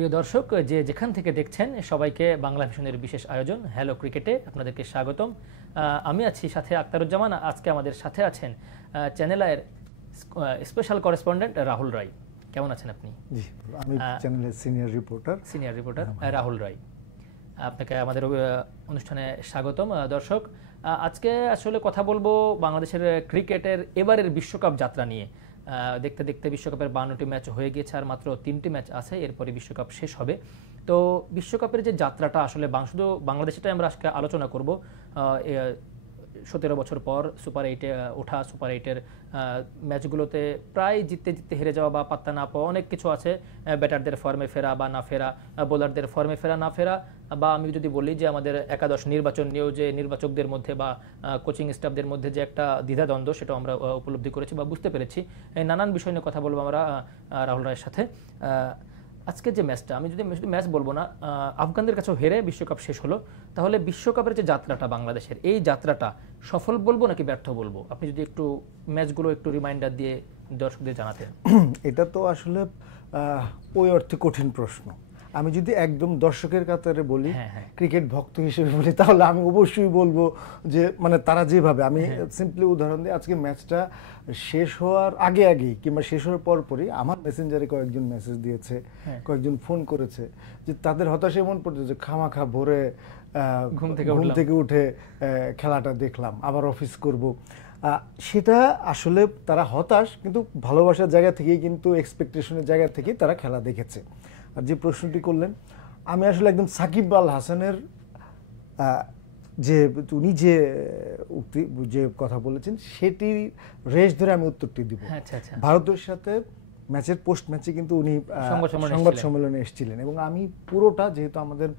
প্রিয় দর্শক, যেখান থেকে দেখছেন সবাইকে বাংলা ভিশনের বিশেষ আয়োজন হ্যালো ক্রিকেটে আপনাদেরকে স্বাগতম। আমি আছি সাথে আক্তারুজ্জামান। আজকে আমাদের সাথে আছেন চ্যানেল আইয়ের স্পেশাল করেসপন্ডেন্ট রাহুল রায়। কেমন আছেন আপনি? জি, আমি চ্যানেলের সিনিয়র রিপোর্টার রাহুল রায়। আপনাকে আমাদের অনুষ্ঠানে স্বাগতম। দর্শক, আজকে আসলে কথা বলবো বাংলাদেশের ক্রিকেটের এবারের বিশ্বকাপ যাত্রা নিয়ে। দেখতে দেখতে বিশ্বকাপের 52টি ম্যাচ হয়ে গেছে, আর মাত্র 3টি ম্যাচ আছে, এরপরে বিশ্বকাপ শেষ হবে। তো বিশ্বকাপের যে যাত্রাটা আসলে শুধু বাংলাদেশটাই আমরা আজকে আলোচনা করব। 17 বছর পর সুপার 8-এ ওঠা, সুপার 8-এর ম্যাচগুলোতে প্রায় জিততে জিততে হেরে যাওয়া বা পাত্তা না পাওয়া অনেক কিছু আছে। ব্যাটারদের ফর্মে ফেরা বা না ফেরা, বোলারদের ফর্মে ফেরা না ফেরা, বা আমি যদি বলি যে আমাদের একাদশ নির্বাচন নিয়েও যে নির্বাচকদের মধ্যে বা কোচিং স্টাফদের মধ্যে যে একটা দ্বিধাদ্বন্দ্ব, সেটাও আমরা উপলব্ধি করেছি বা বুঝতে পেরেছি। নানান বিষয় নিয়ে কথা বলবো আমরা রাহুল রায়ের সাথে। আজকে যে ম্যাচটা, আমি যদি ম্যাচ বলবো না, আফগানদের কাছেও হেরে বিশ্বকাপ শেষ হলো। তাহলে বিশ্বকাপের যে যাত্রাটা বাংলাদেশের, এই যাত্রাটা সফল বলবো নাকি ব্যর্থ বলবো? আপনি যদি একটু ম্যাচগুলো একটু রিমাইন্ডার দিয়ে দর্শকদের জানাতেন। এটা তো আসলে ওই অর্থে কঠিন প্রশ্ন। আমি যদি একদম দর্শকের কাতারে বলি, ক্রিকেট ভক্ত হিসেবে বলি, তাহলে আমি অবশ্যই বলবো যে মানে তারা যেভাবে, আমি সিম্পলি উদাহরণ দিই, আজকে ম্যাচটা শেষ হওয়ার আগেই কিংবা শেষ হওয়ার পরপরই আমার মেসেঞ্জারে কয়েকজন মেসেজ দিয়েছে, কয়েকজন ফোন করেছে যে তাদের হতাশা এমন পড়ছে যে খামাখা ভোরে ঘুম থেকে উঠে খেলাটা দেখলাম, আবার অফিস করব। সেটা আসলে তারা হতাশ, কিন্তু ভালোবাসার জায়গা থেকেই, কিন্তু এক্সপেকটেশনের জায়গা থেকেই তারা খেলা দেখেছে। আর যে প্রশ্নটি করলেন, আমি আসলে একদম সাকিব আল হাসানের যে উনি যে কথা বলেছেন সেটির রেশ ধরে আমি উত্তরটি দিব। ভারতের সাথে ম্যাচের পোস্ট ম্যাচে কিন্তু উনি সংবাদ সম্মেলনে এসেছিলেন, এবং আমি পুরোটা, যেহেতু আমাদের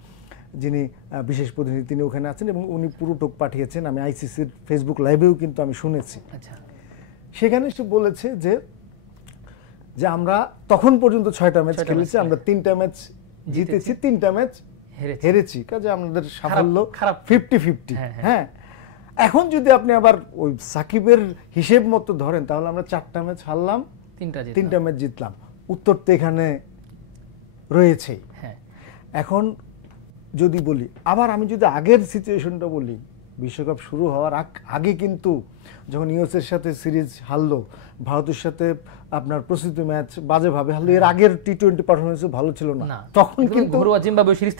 যিনি বিশেষ প্রতিনিধি তিনি ওখানে আছেন এবং উনি পুরো টোক পাঠিয়েছেন, আমি আইসিসির ফেসবুক লাইভেও কিন্তু আমি শুনেছি। সেখানে সে বলেছে যে আমরা তখন পর্যন্ত 6টা ম্যাচ খেলেছি, আমরা 3টা ম্যাচ জিতেছি, 3টা ম্যাচ হেরেছি, কাজে আমাদের সাফল্য 50-50। হ্যাঁ, এখন যদি আপনি আবার ওই সাকিবের হিসেব মতো ধরেন, তাহলে আমরা 4টা ম্যাচ হারলাম, 3টা ম্যাচ জিতলাম। উত্তর তো এখানে রয়েছে। এখন যদি বলি, আবার আমি যদি আগের সিচুয়েশনটা বলি, বিশ্বকাপ শুরু হওয়ার আগে কিন্তু যখন ইউএসের সাথে সিরিজ হারলো, ভারতের সাথে আপনার প্রস্তুতি ম্যাচ বাজেভাবে হারলো, এর আগের টি-20 পারফরমেন্স ভালো ছিল না, তখন কিন্তু জিম্বাবুয়ে সিরিজ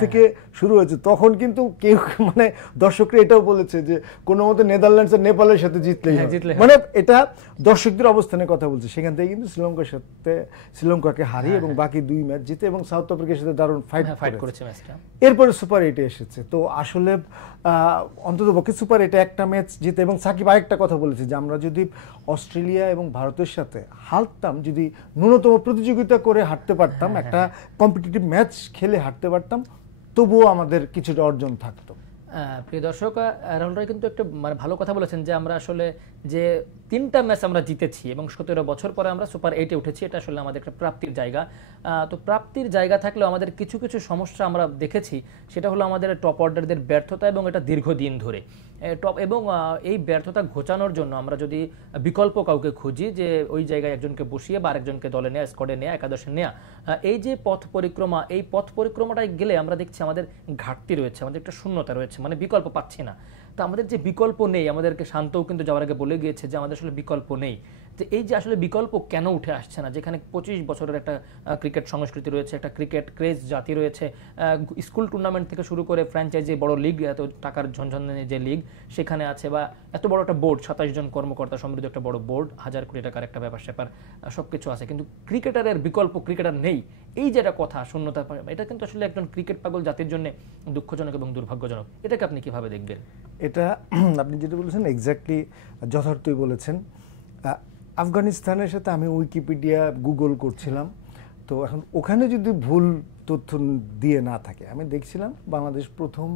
থেকে শুরু হয়েছে। তখন কিন্তু কেউ মানে দর্শকরা এটাও বলেছে যে কোনো মতে নেদারল্যান্ডস আর নেপালের সাথে জিতলেই, মানে এটা দর্শকদের অবস্থানের কথা বলছে। সেখান থেকে কিন্তু শ্রীলঙ্কাকে হারিয়ে এবং বাকি 2 ম্যাচ জিতে এবং সাউথ আফ্রিকার সাথে দারুণ ফাইট করেছে ম্যাচটা। এরপরে সুপার 8-এ এসেছে। তো আসলে অন্ততপক্ষে সুপার 8-এ একটা ম্যাচ জিতে, এবং সাকিব আরেকটা কথা বলেছে যে আমরা যদি অস্ট্রেলিয়া এবং ভারতের সাথে হারতাম, যদি ন্যূনতম প্রতিযোগিতা করে হারতে পারতাম, একটা কম্পিটিটিভ ম্যাচ খেলে হারতে পারতাম, তবুও আমাদের কিছুটা অর্জন থাকতো। প্রিয় দর্শক, রাহুল রায় কিন্তু একটা মানে ভালো কথা বলেছেন যে আমরা আসলে যে 3টা ম্যাচ আমরা জিতেছি এবং 17 বছর পরে আমরা সুপার 8-এ উঠেছি, এটা আসলে আমাদের একটা প্রাপ্তির জায়গা। তো প্রাপ্তির জায়গা থাকলেও আমাদের কিছু কিছু সমস্যা আমরা দেখেছি, সেটা হলো আমাদের টপ অর্ডারদের ব্যর্থতা, এবং এটা দীর্ঘদিন ধরে এবং এই ব্যর্থতা ঘোচানোর জন্য আমরা যদি বিকল্প কাউকে খুঁজি, যে ওই জায়গায় একজনকে বসিয়ে বা আরেকজনকে দলে নেওয়া, স্কোয়াডে নেওয়া, একাদশে নেওয়া, এই যে এই পথ পরিক্রমাটায় গেলে আমরা দেখছি আমাদের ঘাটতি রয়েছে, আমাদের একটা শূন্যতা রয়েছে, মানে বিকল্প পাচ্ছি না। তো আমাদের যে বিকল্প নেই, আমাদেরকে শান্তও কিন্তু যাওয়ার আগে বলে গিয়েছে যে আমাদের আসলে বিকল্প নেই। তো এই যে আসলে বিকল্প কেন উঠে আসছে না, যেখানে 25 বছরের একটা ক্রিকেট সংস্কৃতি রয়েছে, একটা ক্রিকেট ক্রেজ জাতি রয়েছে, স্কুল টুর্নামেন্ট থেকে শুরু করে ফ্র্যাঞ্চাইজি বড় লিগ, এত টাকার ঝনঝনে যে লিগ সেখানে আছে, বা এত বড় একটা বোর্ড, 27 জন কর্মকর্তা সমৃদ্ধ একটা বড় বোর্ড, 1000 কোটি টাকার একটা ব্যাপার স্যাপার সবকিছু আছে, কিন্তু ক্রিকেটারের বিকল্প ক্রিকেটার নেই। এই যে একটা কথা, শূন্যতা, এটা কিন্তু আসলে একজন ক্রিকেট পাগল জাতির জন্য দুঃখজনক এবং দুর্ভাগ্যজনক। এটাকে আপনি কিভাবে দেখবেন? এটা আপনি যেটা বলেছেন এক্স্যাক্টলি যথার্থই বলেছেন। আফগানিস্তানের সাথে আমি উইকিপিডিয়া গুগল করছিলাম, তো এখন ওখানে যদি ভুল তথ্য দিয়ে না থাকে, আমি দেখছিলাম বাংলাদেশ প্রথম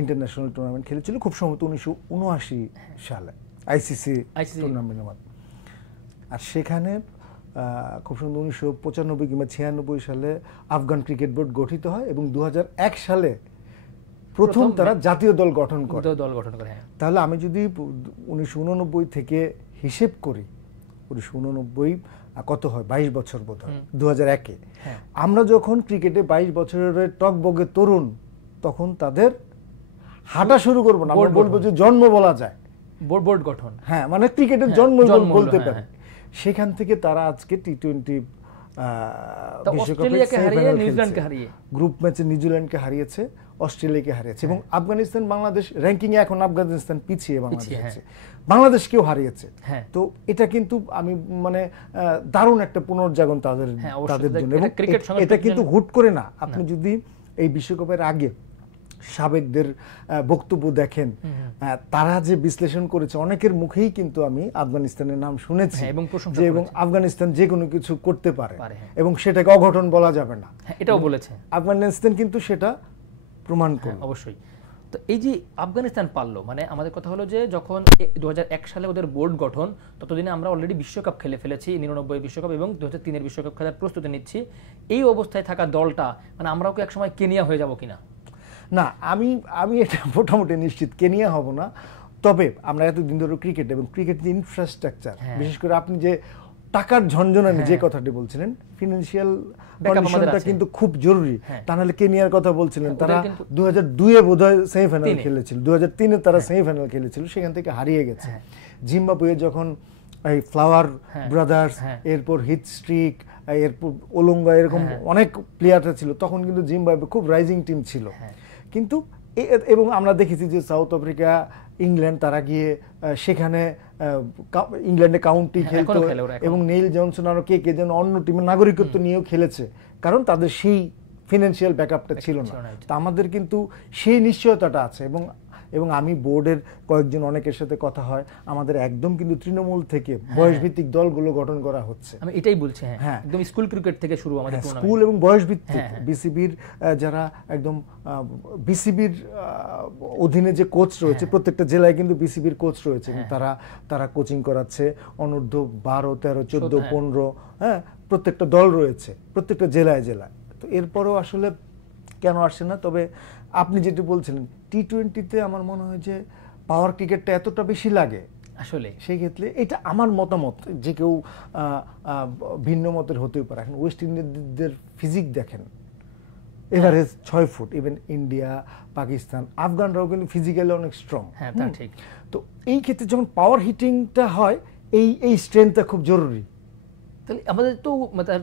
ইন্টারন্যাশনাল টুর্নামেন্ট খেলেছিল খুব সম্ভবত 1979 সালে, আইসিসি টুর্নামেন্টের মাধ্যমে। আর সেখানে খুব সম্ভবত 1995 কিংবা 96 সালে আফগান ক্রিকেট বোর্ড গঠিত হয়, এবং 2001 সালে প্রথম তারা জাতীয় দল গঠন করে। তাহলে আমি যদি 1989 থেকে হিসেব করি, 1989 কত হয় 22 বছর বোধ হয় 2001-এ। আমরা যখন ক্রিকেটে 22 বছরের টকবগে তরুণ, তখন তাদের হাঁটা শুরু করবো না, আমরা বলবো যে জন্ম বলা যায়, বোর্ড গঠন, হ্যাঁ মানে ক্রিকেটের জন্ম বলতে পারে। সেখান থেকে তারা আজকে টি-20 গ্রুপ ম্যাচে নিউজিল্যান্ডকে হারিয়েছে, অস্ট্রেলিয়াকে হারিয়েছে, এবং আফগানিস্তান বাংলাদেশ র্যাঙ্কিং এ এখন আফগানিস্তান পিছিয়ে বাংলাদেশকেও হারিয়েছে। তো এটা কিন্তু আমি মানে দারুণ একটা পুনর্জাগরণ তাদের জন্য। এবং এটা কিন্তু হুট করে না, আপনি যদি এই বিশ্বকাপের আগে সাবেকদের বক্তব্য দেখেন, তারা যে বিশ্লেষণ করেছে, অনেকের মুখেই কিন্তু আমি আফগানিস্তানের নাম শুনেছি, এবং আফগানিস্তান যে কোনো কিছু করতে পারে এবং সেটাকে অঘটন বলা যাবে না, এটাও বলেছে আফগানিস্তান, কিন্তু সেটা প্রমাণ করে অবশ্যই। তো এই যে আফগানিস্তান পারলো, মানে আমাদের কথা হলো যে যখন 2001 সালে ওদের বোর্ড গঠন, ততদিনে আমরা অলরেডি বিশ্বকাপ খেলে ফেলেছি, 99 বিশ্বকাপ এবং 2003-এর বিশ্বকাপ খেলার প্রস্তুতি নিচ্ছি। এই অবস্থায় থাকা দলটা, মানে আমরাও কি একসময় কেনিয়া হয়ে যাব কিনা? না, আমি এটা মোটামুটি নিশ্চিত কেনিয়া হব না। তবে আমরা এতদিন ধরে ক্রিকেট এবং ক্রিকেট যে ইনফ্রাস্ট্রাকচার, বিশেষ করে আপনি যে টাকার ঝনঝনানি যে কথাটি বলছিলেন, ফিনান্সিয়াল কন্ডিশনটা কিন্তু খুব জরুরি। তা নাহলে কেনিয়ার কথা বলছিলেন, তারা 2002-এ বোধহয় সেমিফাইনাল খেলেছিল, 2003-এ তারা সেমিফাইনাল খেলেছিল, সেখান থেকে হারিয়ে গেছে। জিম্বাবুয়ে যখন এই ফ্লাওয়ার ব্রাদার্স, এরপর হিট স্ট্রিক, এরপর ওলঙ্গা, এরকম অনেক প্লেয়াররা ছিল, তখন কিন্তু জিম্বাবুয়ে খুব রাইজিং টিম ছিল। কিন্তু এবং আমরা দেখেছি যে সাউথ আফ্রিকা, ইংল্যান্ড, তারা গিয়ে সেখানে ইংল্যান্ডে কাউন্টি খেলতো, এবং নেইল জনসন আরো কে যেন অন্য টিমের নাগরিকত্ব নিয়েও খেলেছে, কারণ তাদের সেই ফিনান্সিয়াল ব্যাকআপটা ছিল না। তা আমাদের কিন্তু সেই নিশ্চয়তাটা আছে। এবং আমি বোর্ডের কয়েকজন অনেকের সাথে কথা হয়, আমাদের একদম কিন্তু তৃণমূল থেকে বয়সভিত্তিক দলগুলো গঠন করা হচ্ছে। আমি এটাই বলছি, হ্যাঁ একদম স্কুল ক্রিকেট থেকে শুরু, আমাদের স্কুল এবং বয়সভিত্তিক। বিসিবির যারা একদম বিসিবির অধীনে যে কোচ রয়েছে, প্রত্যেকটা জেলায় কিন্তু বিসিবির কোচ রয়েছে, তারা কোচিং করাচ্ছে, অনূর্ধ্ব 12, 13, 14, 15, হ্যাঁ প্রত্যেকটা দল রয়েছে প্রত্যেকটা জেলায়। তো এরপরও আসলে কেন আসছে না? তবে আপনি যেটা বলছিলেন, টি-20-তে আমার মনে হয় যে পাওয়ার ক্রিকেটটা এতটা বেশি লাগে আসলে, সেই ক্ষেত্রে এটা আমার মতামত, যে কেউ ভিন্ন মতের হতেও পারে। এখন ওয়েস্ট ইন্ডিজদের ফিজিক দেখেন, average 6 foot, even India, Pakistan, আফগানরাও কিন্তু ফিজিক্যালি অনেক স্ট্রং। হ্যাঁ তা ঠিক। তো এই ক্ষেত্রে যখন পাওয়ার হিটিংটা হয়, এই স্ট্রেংথটা খুব জরুরি। তাহলে আমাদের তো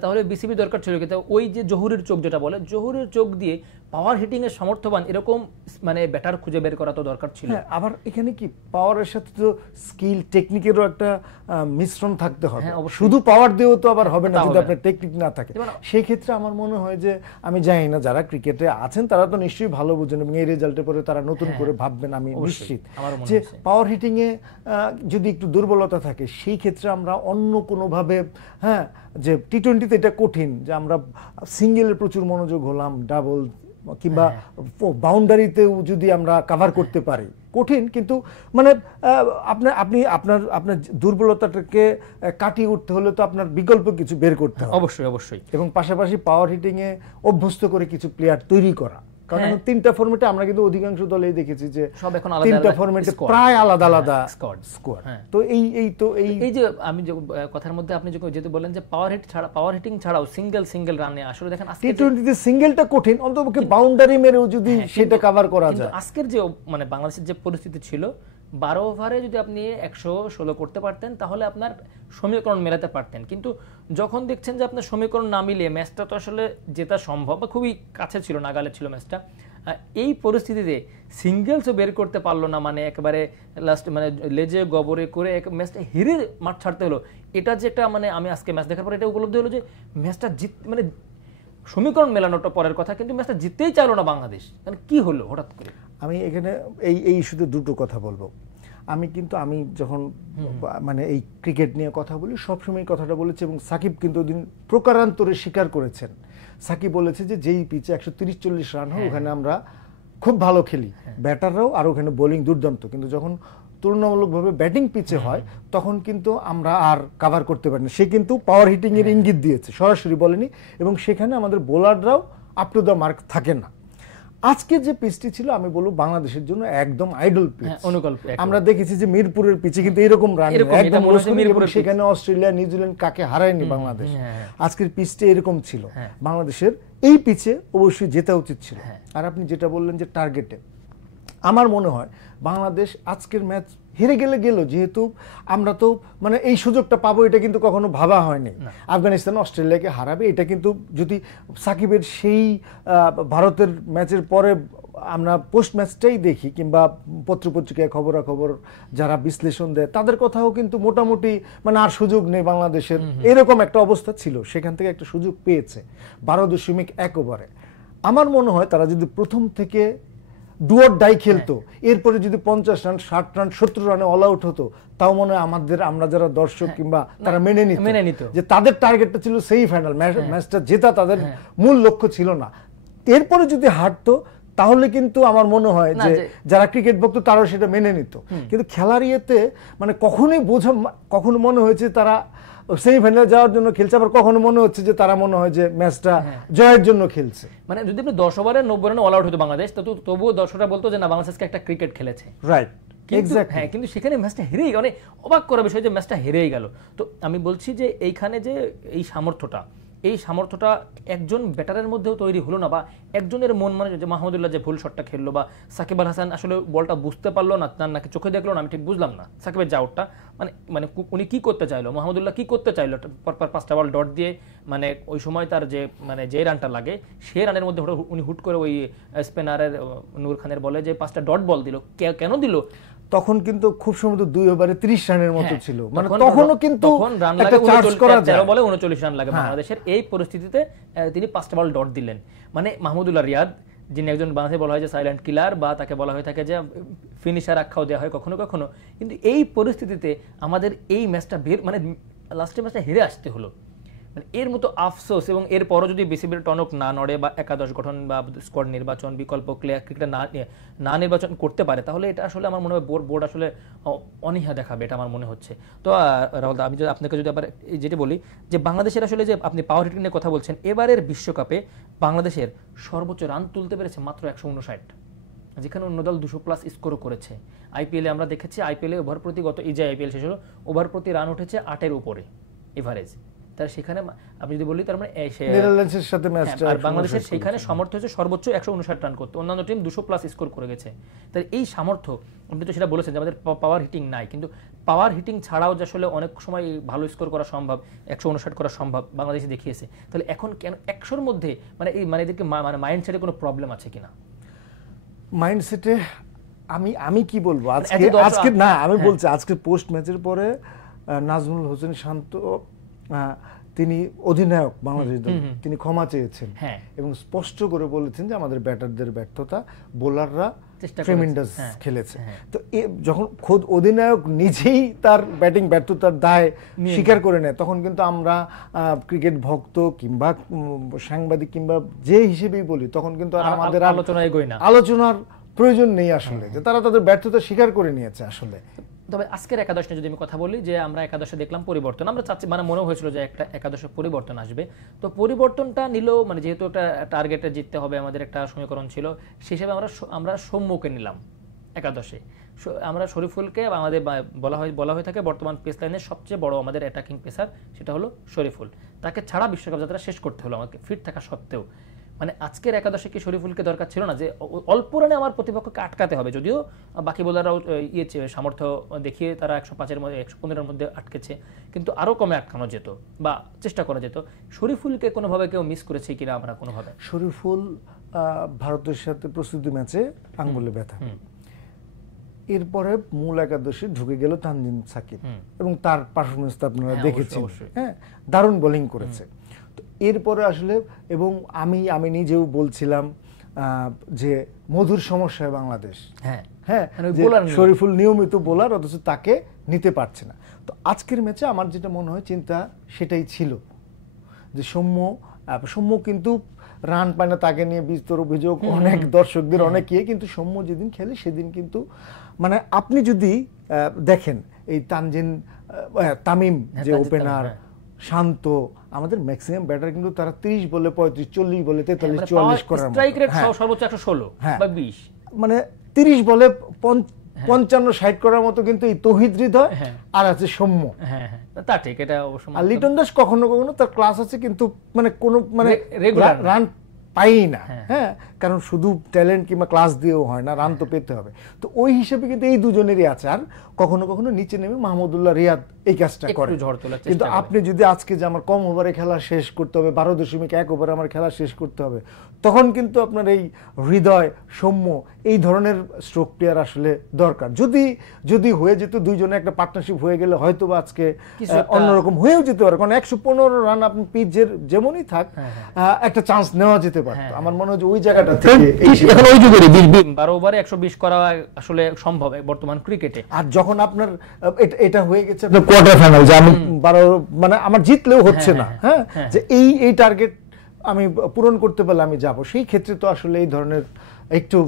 তাহলে বিসিবি দরকার ছিল, কিন্তু ওই যে জহুরের চোখ যেটা বলে, জহুরের চোখ দিয়ে পাওয়ার হিটিং এর সামর্থ্যবান এরকম মানে ব্যাটার খুঁজে বের করা তো দরকার ছিল। আবার এখানে কি পাওয়ারের সাথে তো স্কিল, টেকনিকেরও একটা মিশ্রণ থাকতে হবে। শুধু পাওয়ার দিয়েও তো আবার হবে না যদি আপনার টেকনিক না থাকে। সেই ক্ষেত্রে আমার মনে হয় যে, আমি জানি না যারা ক্রিকেটে আছেন তারা তো নিশ্চয়ই ভালো বুঝেন, এবং এই রেজাল্টের পরে তারা নতুন করে ভাববেন, আমি নিশ্চিত যে পাওয়ার হিটিং এ যদি একটু দুর্বলতা থাকে, সেই ক্ষেত্রে আমরা অন্য কোনোভাবে, হ্যাঁ যে টি-20-তে এটা কঠিন যে আমরা সিঙ্গেলের প্রচুর মনোযোগ হলাম, ডাবল কিংবা বাউন্ডারিতেও যদি আমরা কভার করতে পারি, কঠিন, কিন্তু মানে আপনার দুর্বলতাটাকে কাটিয়ে উঠতে হলে তো আপনার বিকল্প কিছু বের করতে হবে। অবশ্যই। এবং পাশাপাশি পাওয়ার হিটিং এ অভ্যস্ত করে কিছু প্লেয়ার তৈরি করা, কারণ এখন 3টা ফরম্যাটে আমরা কিন্তু অধিকাংশ দলেই দেখেছি যে সব এখন আলাদা 3টা ফরম্যাটে প্রায় আলাদা স্কোয়াড। তো এই যে আমি যে কথার মধ্যে আপনি যেহেতু বললেন যে পাওয়ার হিটিং ছাড়াও সিঙ্গেল রানে, আসলে দেখেন আজকে টি-20-তে সিঙ্গেলটা কঠিন, অন্ততপক্ষে বাউন্ডারি মেরেও যদি সেটা কভার করা যায়। আজকের যে মানে বাংলাদেশের যে পরিস্থিতি ছিল, 12 ওভারে যদি আপনি 116 করতে পারতেন, তাহলে আপনার সমীকরণ মেলাতে পারতেন। কিন্তু যখন দেখছেন যে আপনার সমীকরণ না মিলিয়ে ম্যাচটা তো আসলে জেতা সম্ভব বা খুবই কাছে ছিল, নাগালে ছিল ম্যাচটা, এই পরিস্থিতিতে সিঙ্গেলসও বের করতে পারলো না, মানে একেবারে লাস্ট মানে লেজে গবরে করে ম্যাচটা হেরে মাঠ ছাড়তে হলো। এটা যে একটা মানে আমি আজকে ম্যাচ দেখার পর এটা উপলব্ধি হলো যে ম্যাচটা মানে সমীকরণ মেলানোটা পরের কথা, কিন্তু ম্যাচটা জিততেই চাইলো না বাংলাদেশ। মানে কি হলো হঠাৎ করে? আমি এখানে এই ইস্যুতে দুটো কথা বলবো। আমি যখন মানে এই ক্রিকেট নিয়ে কথা বলি, সবসময় কথাটা বলেছি, এবং সাকিব কিন্তু ওদিন প্রকারান্তরে স্বীকার করেছেন। সাকিব বলেছে যে যেই পিচে 130-40 রান হয় ওখানে আমরা খুব ভালো খেলি, ব্যাটাররাও, আর ওখানে বোলিং দুর্দান্ত, কিন্তু যখন তুলনামূলকভাবে ব্যাটিং পিচে হয় তখন কিন্তু আমরা আর কভার করতে পারি না। সে কিন্তু পাওয়ার হিটিং এর ইঙ্গিত দিয়েছে, সরাসরি বলেনি, এবং সেখানে আমাদের বোলাররাও আপ টু দ্য মার্ক থাকে না। আজকে যে পিচটি ছিল আমি বলবো বাংলাদেশের জন্য একদম আইডল পিচ। অনুকল্প। আমরা দেখেছি যে মিরপুরের পিচে কিন্তু এরকম রান, একদম সেখানে অস্ট্রেলিয়া নিউজিল্যান্ড কাকে হারায়নি বাংলাদেশ। আজকের পিচটা এরকম ছিল, বাংলাদেশের এই পিচে অবশ্যই জেতা উচিত ছিল। আর আপনি যেটা বললেন যে টার্গেটে, আমার মনে হয় বাংলাদেশ আজকের ম্যাচ হেরে গেল, যেহেতু আমরা তো মানে এই সুযোগটা পাবো এটা কিন্তু কখনো ভাবা হয়নি। আফগানিস্তান অস্ট্রেলিয়াকে হারাবে এটা কিন্তু, যদি সাকিবের সেই ভারতের ম্যাচের পরে আমরা পোস্ট ম্যাচটাই দেখি কিংবা পত্রপত্রিকায় খবরাখবর যারা বিশ্লেষণ দেয় তাদের কথাও কিন্তু মোটামুটি মানে আর সুযোগ নেই বাংলাদেশের, এরকম একটা অবস্থা ছিল। সেখান থেকে একটা সুযোগ পেয়েছে 12.1 ওভারে। আমার মনে হয় তারা যদি প্রথম থেকে ডু অর ডাই খেলতো, এরপরে যদি 50 রান 60 রান 70 রানে অল আউট হতো, তাও মনে হয় আমরা যারা দর্শক কিংবা তারা মেনে নিত যে তাদের টার্গেটটা ছিল সেই ফাইনাল ম্যাচটা জেতা, তাদের মূল লক্ষ্য ছিল না। এরপরে যদি হারতো তাহলে কিন্তু আমার মনে হয় যে যারা ক্রিকেট ভক্ত তারাও সেটা মেনে নিত। কিন্তু খেলার ইয়েতে মানে কখনো মনে হয়েছে তারা সেমিফাইনালে যাওয়ার জন্য খেলছে, আবার কখনো মনে হচ্ছে যে তারা মনে হয় যে ম্যাচটা জয়ের জন্য খেলছে। মানে যদি আপনি 10 ওভারে 90 রানে অল আউট হতো বাংলাদেশ, তবুও দর্শকরা বলতো যে না, বাংলাদেশকে একটা ক্রিকেট খেলেছে। রাইট, হ্যাঁ, কিন্তু সেখানে ম্যাচটা হেরেই গেল। অবাক করা বিষয় যে ম্যাচটা হেরেই গেল। তো আমি বলছি যে এইখানে যে এই সামর্থ্যটা একজন ব্যাটারের মধ্যেও তৈরি হলো না, বা একজনের মন মানে যে মাহমুদুল্লাহ যে ভুল শটটা খেললো, বা সাকিব আল হাসান আসলে বলটা বুঝতে পারলো না, নাকি চোখে দেখলো না, আমি ঠিক বুঝলাম না সাকিবের জাউটটা মানে উনি কি করতে চাইলো, মাহমুদুল্লাহ কি করতে চাইলো, পরপর 5টা বল ডট দিয়ে মানে ওই সময় তার যে রানটা লাগে সেই রানের মধ্যে উনি হুট করে ওই স্পিনারের নূর খানের বলে যে 5টা ডট বল দিল। কেন দিল? তখন কিন্তু খুব সম্ভবত 2 ওভারে 30 রানের মতো ছিল, মানে তখনও কিন্তু একটা চার্জ করা যায়, 13 বলে 39 রান লাগে বাংলাদেশের। এই পরিস্থিতিতে তিনি 5টা বল ডট দিলেন। মানে মাহমুদুল্লাহ রিয়াদ, যিনি একজন বাংলাদেশে বলা হয় যে সাইলেন্ট কিলার, বা তাকে বলা হয়ে থাকে যে ফিনিশার আখ্যাও দেওয়া হয় কখনো কখনো, কিন্তু এই পরিস্থিতিতে আমাদের এই ম্যাচটা মানে লাস্টের ম্যাচটা হেরে আসতে হলো। মানে এর মতো আফসোস, এবং এরপরও যদি বিসিবির টনক না নড়ে বা একাদশ গঠন বা স্কোয়াড নির্বাচন, বিকল্প ক্রিকেট না নির্বাচন করতে পারে, তাহলে এটা আসলে আমার মনে হয় বোর্ড আসলে অনীহা দেখাবে, এটা আমার মনে হচ্ছে। তো রাহুল, আমি যদি আপনাকে যদি আবার যেটা বলি যে বাংলাদেশের আসলে যে আপনি পাওয়ার হিটিং নিয়ে কথা বলছেন, এবারের বিশ্বকাপে বাংলাদেশের সর্বোচ্চ রান তুলতে পেরেছে মাত্র 159, যেখানে অন্য দল 200+ স্কোরও করেছে। আইপিএলে আমরা দেখেছি, আইপিএলে ওভার প্রতি আইপিএল শেষ হলো, ওভার প্রতি রান উঠেছে 8-এর উপরে এভারেজ। তার সেখানে আপনি যদি বলি তার মানে নেদারল্যান্ডসের সাথে ম্যাচটা, আর বাংলাদেশের সেখানে সামর্থ্য হচ্ছে সর্বোচ্চ 159 রান করতে, অন্যান্য টিম 200+ স্কোর করে গেছে। তাই এই সামর্থ্য, আপনি তো সেটা বলেছেন যে আমাদের পাওয়ার হিটিং নাই, কিন্তু পাওয়ার হিটিং ছাড়াও যে আসলে অনেক সময় ভালো স্কোর করা সম্ভব, 159 করা সম্ভব বাংলাদেশে দেখিয়েছে। তাহলে এখন কেন 100-র মধ্যে মানে এদেরকে মানে মাইন্ডসেটে কোনো প্রবলেম আছে কিনা? মাইন্ডসেটে আমি কি বলবো আজকে না, আমি বলছি আজকে পোস্ট ম্যাচের পরে নাজমুল হোসেন শান্ত, তিনি অধিনায়ক বাংলাদেশ দল, তিনি ক্ষমা চেয়েছেন এবং স্পষ্ট করে বলেছেন যে আমাদের ব্যাটারদের ব্যর্থতা, বোলাররা ট্রেমেন্ডাস খেলেছে। তো যখন খোদ অধিনায়ক নিজেই তার ব্যাটিং ব্যর্থতার দায় স্বীকার করে নেয়, তখন কিন্তু আমরা ক্রিকেট ভক্ত কিংবা সাংবাদিক কিংবা যে হিসেবেই বলি, তখন কিন্তু আমাদের আলোচনার প্রয়োজন নেই আসলে, যে তারা তাদের ব্যর্থতা স্বীকার করে নিয়েছে আসলে। তবে আজকের একাদশ নিয়ে যদি আমি কথা বলি, যে আমরা একাদশে দেখলাম পরিবর্তন, আমরা চাচ্ছি মানে মনে হয়েছিল যে একটা একাদশে পরিবর্তন আসবে। তো পরিবর্তনটা নিল, মানে যেহেতু একটা টার্গেটে জিততে হবে, আমাদের একটা সমীকরণ ছিল, সেই হিসেবে আমরা সৌম্যকে নিলাম একাদশে। আমরা শরীফুলকে আমাদের বলা হয়ে থাকে বর্তমান পেস লাইনের সবচেয়ে বড় আমাদের অ্যাটাকিং পেসার, সেটা হলো শরীফুল। তাকে ছাড়া বিশ্বকাপ যাত্রা শেষ করতে হলো আমাকে, ফিট থাকা সত্ত্বেও। মানে আজকের একাদশে কি শরীফুলকে দরকার ছিল না, যে অল্প রানে আমার প্রতিপক্ষকে আটকাতে হবে? যদিও বাকি বোলাররাও সামর্থ্য দেখিয়ে তারা 105-এর মধ্যে 115-এর মধ্যে আটকেছে, কিন্তু আরও কমে আটকানো যেত বা চেষ্টা করা যেত। শরীফুলকে কোনোভাবে কেউ মিস করেছে কিনা আমরা কোনোভাবে? শরীফুল ভারতের সাথে প্রস্তুতি ম্যাচে আঙ্গুলে ব্যথা, এরপরে মূল একাদশে ঢুকে গেল তানজিম সাকিব, এবং তার পারফরমেন্স তো আপনারা দেখেছেন, হ্যাঁ, দারুণ বোলিং করেছে। এরপরে আসলে, এবং আমি নিজেও বলছিলাম যে মধুর সমস্যায় বাংলাদেশ, হ্যাঁ, শরীফুল নিয়মিত বোলার, অথচ তাকে নিতে পারছে না। তো আজকের ম্যাচে আমার যেটা মনে হয় চিন্তা সেটাই ছিল, যে সৌম্য কিন্তু রান পায় না, তাকে নিয়ে বিস্তর অভিযোগ অনেক দর্শকদের অনেকে, কিন্তু সৌম্য যেদিন খেলে সেদিন কিন্তু মানে আপনি যদি দেখেন এই তামিম যে ওপেনার, শান্ত। আমাদের ম্যাক্সিমাম ব্যাটার কিন্তু তারা 30 বলে 35, 40 বলে 43, 44 করার স্ট্রাইক রেট সর্বোচ্চ 116 বা 20, মানে 30 বলে 55-60 করার মতো কিন্তু এই তৌহিদ হৃদয় আর আছে সৌম্য। তা ঠিক, এটা অবশ্য। আর লিটন দাস কখনো কখনো তার ক্লাস আছে, কিন্তু মানে কোনো মানে রান পাই না। হ্যাঁ, কারণ শুধু ট্যালেন্ট কিংবা ক্লাস দিয়েও হয় না, রান তো পেতে হবে। তো ওই হিসেবে কিন্তু এই দুজনেরই আছে। আর কখনো কখনো নিচে নেমে মাহমুদুল্লাহ রিয়াদ এই কাজটা করে। কিন্তু আপনি যদি আজকে যে আমার কম ওভারে খেলা শেষ করতে হবে, 12.1 ওভারে আমার খেলা শেষ করতে হবে, তখন কিন্তু আপনার এই হৃদয়, সৌম্য এই ধরনের স্ট্রোক প্লেয়ার আসলে দরকার। যদি হয়ে যেত দুইজনে একটা পার্টনারশিপ হয়ে গেলে হয়তো বা আজকে অন্যরকম হয়েও যেতে পারে। কারণ 115 রান আপনি পিচের যেমনই থাক একটা চান্স নেওয়া যেতে পারত। আমার মনে হয় যে ওই জায়গাটা থেকে এখন ওই যুগের 12 ওভারে 120 করা আসলে সম্ভব বর্তমান ক্রিকেটে। আর যখন আপনার এটা হয়ে গেছে আপনার কোয়ার্টার ফাইনাল, যে আমি 12 মানে আমার জিতলেও হচ্ছে না, হ্যাঁ, যে এই টার্গেট আমি পূরণ করতে পারলে আমি যাব, সেই ক্ষেত্রে তো আসলে এই ধরনের একটু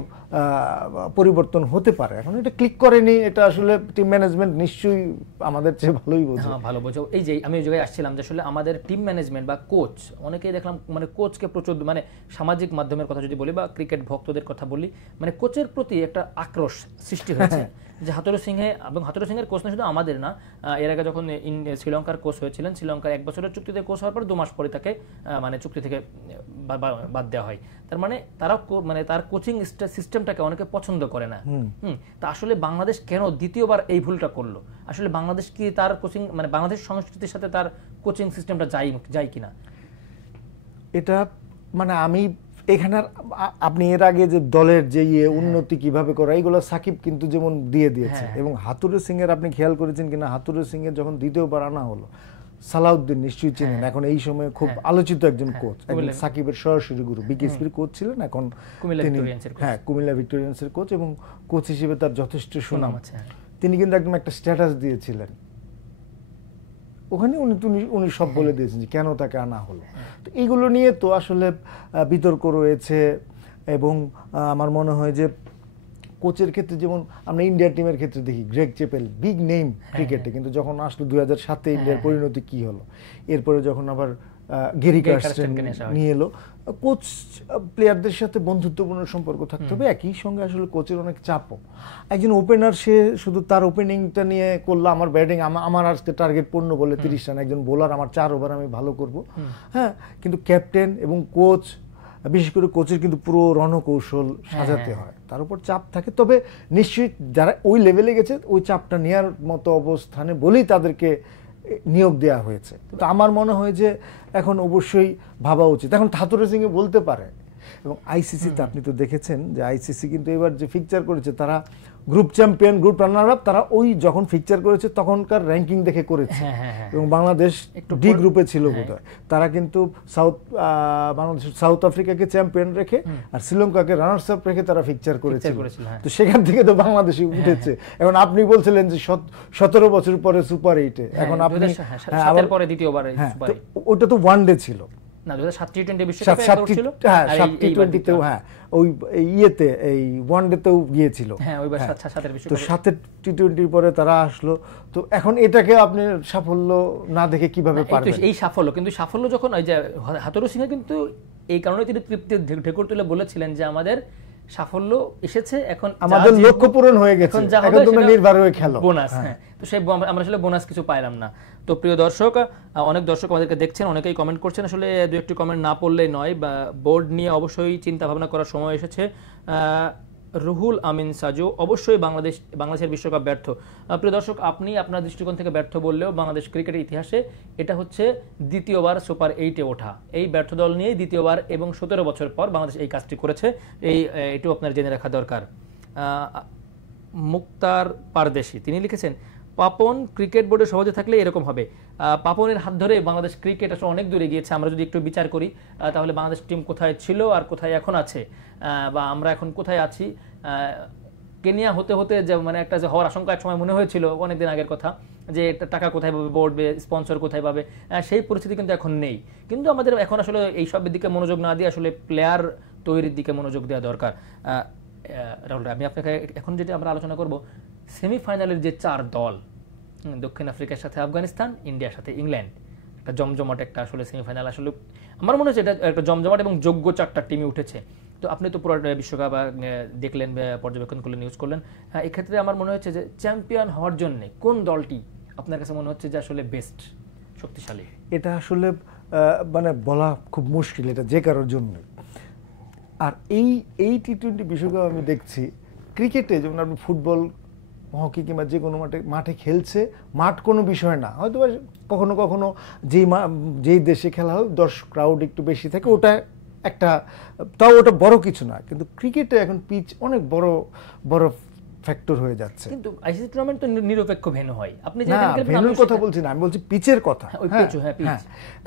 পরিবর্তন হতে পারে। এখন এটা ক্লিক করেনি, এটা আসলে টিম ম্যানেজমেন্ট নিশ্চয়ই আমাদের চেয়ে ভালোই বোঝে। ভালো বোঝো। এই যে আমি ওই জায়গায় আসছিলাম যে আসলে আমাদের টিম ম্যানেজমেন্ট বা কোচ, অনেকেই দেখলাম মানে কোচকে প্রচুর, মানে সামাজিক মাধ্যমের কথা যদি বলি বা ক্রিকেট ভক্তদের কথা বলি, মানে কোচের প্রতি একটা আক্রোশ সৃষ্টি হয়েছে। যে হাতুরু সিংহে, এবং হাতুরু সিংহের কোচ না শুধু আমাদের না, এর আগে যখন শ্রীলঙ্কার কোচ হয়েছিলেন, শ্রীলঙ্কার 1 বছরের চুক্তিতে কোচ হওয়ার পর 2 মাস পরে তাকে মানে চুক্তি থেকে বাদ দেওয়া হয়। তার মানে তারা মানে তার কোচিং সিস্টেমটাকে অনেকে পছন্দ করে না। তা আসলে বাংলাদেশ কেন দ্বিতীয়বার এই ভুলটা করলো? আসলে বাংলাদেশ কি তার কোচিং, মানে বাংলাদেশ সংস্কৃতির সাথে তার কোচিং সিস্টেমটা যায় কিনা? এটা মানে আমি এখানে আপনি এর আগে যে দলের যে উন্নতি কিভাবে করা, এইগুলো সাকিব কিন্তু যেমন দিয়েছে। এবং হাতুরু সিং এর আপনি খেয়াল করেছেন কিনা, হাতুরু সিং এর যখন দ্বিতীয়বার আনা হলো, সালাউদ্দিন নিশ্চয়ই চেনেন, এখন এই সময়ে খুব আলোচিত একজন কোচ, একজন সাকিবের সরাসরি গুরু, বিকেএসপির কোচ ছিলেন, এখন কুমিল্লা ভিক্টোরিয়ান্সের কোচ, এবং কোচ হিসেবে তার যথেষ্ট সুনাম আছে। তিনি কিন্তু একদম একটা স্ট্যাটাস দিয়েছিলেন ওখানে, উনি সব বলে দিয়েছেন যে কেন তাকে আনা হলো। তো এইগুলো নিয়ে তো আসলে বিতর্ক রয়েছে। এবং আমার মনে হয় যে কোচের ক্ষেত্রে যেমন আমরা ইন্ডিয়ার টিমের ক্ষেত্রে দেখি, গ্রেগ চেপেল বিগ নেম ক্রিকেটে, কিন্তু যখন আসলো 2007-এ ইন্ডিয়ার পরিণতি কি হলো, এরপরে যখন আবার গেরি কার্স্টেন নিয়ে এলো, কোচ প্লেয়ারদের সাথে বন্ধুত্বপূর্ণ সম্পর্ক থাকতে হবে। একই সঙ্গে আসলে কোচের অনেক চাপও। একজন ওপেনার, সে শুধু তার ওপেনিংটা নিয়ে করলো, আমার ব্যাটিং, আমার আজকে টার্গেট 15 বলে 30 রান, একজন বোলার আমার 4 ওভার আমি ভালো করব, হ্যাঁ, কিন্তু ক্যাপ্টেন এবং কোচ, বিশেষ করে কোচের কিন্তু পুরো রণকৌশল সাজাতে হয়, তার উপর চাপ থাকে। তবে নিশ্চয়ই যারা ওই লেভেলে গেছে ওই চাপটা নেওয়ার মতো অবস্থানে বলেই তাদেরকে নিয়োগ দেওয়া হয়েছে। তো আমার মনে হয় যে এখন অবশ্যই ভাবা উচিত। এখন হাতুরু সিং বলতে পারে, এবং আইসিসিতে আপনি তো দেখেছেন যে আইসিসি কিন্তু এবার যে ফিকচার করেছে, তারা group champion, group runner up, তারা ওই যখন ফিকচার করেছে তখনকার র্যাঙ্কিং দেখে করেছে। এবং বাংলাদেশ ডি গ্রুপে ছিল বোধহয়, তারা কিন্তু বাংলাদেশ সাউথ আফ্রিকাকে চ্যাম্পিয়ন রেখে আর শ্রীলঙ্কাকে রানার্স আপ রেখে তারা ফিকচার করেছিল। তো সেখান থেকে তো বাংলাদেশই উঠেছে। এখন আপনি বলছিলেন যে 17 বছর পরে সুপার 8-এ, এখন আপনি ওটা তো ওয়ান ডে ছিল না, 2007 টি-20 বিশ্বকাপে ছিল, হ্যাঁ 7 টি-20তেও, হ্যাঁ ওই ইয়েতে এই ওয়ানডেতেও গিয়েছিল, হ্যাঁ ওইবার 7-এর বিশ্বকাপে। তো 7 টি-20 পরে তারা আসলো। তো এখন এটাকে আপনি সাফল্য না দেখে কিভাবে পারবেন? এই সাফল্য, কিন্তু সাফল্য যখন ওই যে হাতুরু সিং কিন্তু এই কারণে তিনি তৃপ্তির ঢেকুর তুলে বলেছিলেন যে আমাদের সাফল্য এসেছে, এখন আমাদের লক্ষ্য পূরণ হয়ে গেছে, এখন তোমরা নির্ভর হয়ে খেলো, বোনাস। হ্যাঁ, তো সেই আমরা আসলে বোনাস কিছু পাইলাম না। তো প্রিয় দর্শক, অনেক দর্শক আমাদেরকে দেখছেন, অনেকেই কমেন্ট করছেন, আসলে দু একটি কমেন্ট না পড়লেই নয়, বা বোর্ড নিয়ে অবশ্যই চিন্তা ভাবনা করার সময় এসেছে। রুহুল আমিন সাজু, অবশ্যই বাংলাদেশের বিশ্বকাপ ব্যর্থ। প্রিয় দর্শক, আপনি আপনার দৃষ্টিকোণ থেকে ব্যর্থ বললেও বাংলাদেশ ক্রিকেটের ইতিহাসে এটা হচ্ছে দ্বিতীয়বার সুপার 8-এ ওঠা। এই ব্যর্থ দল নিয়েই দ্বিতীয়বার, এবং 17 বছর পর বাংলাদেশ এই কাজটি করেছে, এটাও আপনার জেনে রাখা দরকার। মুক্তার পারদেশি তিনি লিখেছেন, পাপন ক্রিকেট বোর্ডের সভাপতি থাকলে এরকম হবে। পাপনের হাত ধরে বাংলাদেশ ক্রিকেট আসলে অনেক দূরে গিয়েছে। আমরা যদি একটু বিচার করি তাহলে বাংলাদেশ টিম কোথায় ছিল আর কোথায় এখন আছে, বা আমরা এখন কোথায় আছি। কেনিয়া হতে হতে যে মানে একটা যে হওয়ার আশঙ্কা এক সময় মনে হয়েছিল, অনেকদিন আগের কথা, যে টাকা কোথায় পাবে বোর্ড, স্পন্সর কোথায় পাবে, সেই পরিস্থিতি কিন্তু এখন নেই। কিন্তু আমাদের এখন আসলে এইসবের দিকে মনোযোগ না দিয়ে আসলে প্লেয়ার তৈরির দিকে মনোযোগ দেওয়া দরকার। রাহুল, আমি আপনাকে এখন যেটা আমরা আলোচনা করব, সেমিফাইনালের যে 4 দল, দক্ষিণ আফ্রিকার সাথে আফগানিস্তান, ইন্ডিয়ার সাথে ইংল্যান্ড, একটা জমজমাট একটা আসলে সেমিফাইনাল। আসলে আমার মনে হচ্ছে এটা একটা জমজমাট এবং যোগ্য 4টা টিমই উঠেছে। তো আপনি তো পুরো বিশ্বকাপ দেখলেন, পর্যবেক্ষণ করলেন, নিউজ করলেন, এক্ষেত্রে আমার মনে হচ্ছে যে চ্যাম্পিয়ন হওয়ার জন্য কোন দলটি আপনার কাছে মনে হচ্ছে যে আসলে বেস্ট, শক্তিশালী? এটা আসলে মানে বলা খুব মুশকিল, এটা যে কারোর জন্য। আর এই টি-20 বিশ্বকাপ আমি দেখছি ক্রিকেটে যেমন আপনি ফুটবল, হকি কিংবা যে কোনো মাঠে খেলছে, মাঠ কোনো বিষয় না, হয়তো কখনো কখনো যেই দেশে খেলা হয় দর্শক ক্রাউড একটু বেশি থাকে, ওটা একটা, তাও ওটা বড় কিছু না। কিন্তু ক্রিকেটে এখন পিচ অনেক বড় বড় ফ্যাক্টর হয়ে যাচ্ছে। কিন্তু আইসিসি টুর্নামেন্ট তো নিরপেক্ষ ভেন্যু হয়, আপনি যে ভেন্যুর কথা বলছি না, আমি বলছি পিচের কথা।